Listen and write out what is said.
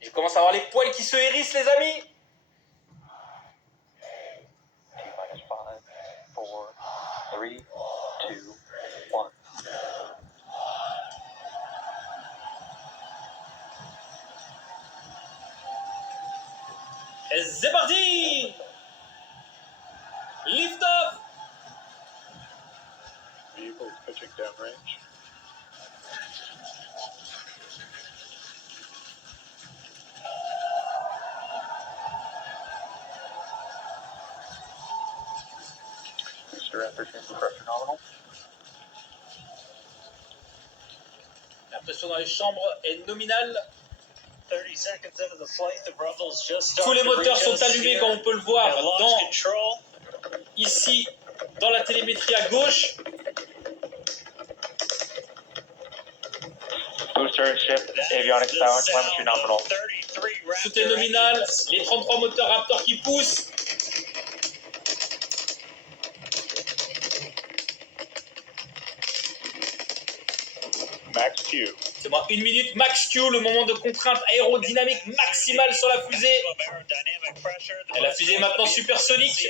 Je commence à avoir les poils qui se hérissent, les amis. T-minus 5, 4, 3, 2, 1. Et c'est parti. Lift off. Vehicles pitching downrange. Mr. Raptor, chamber pressure nominal. La pression dans les chambres est nominale. Tous les moteurs sont allumés comme on peut le voir ici dans la télémétrie à gauche. Booster ship, avionics silent, telemetry nominal. Tout est nominal. Les 33 moteurs Raptor qui poussent. Max Q. C'est moi, 1 minute, max Q, le moment de contrainte aérodynamique maximale sur la fusée. Et la fusée est maintenant supersonique.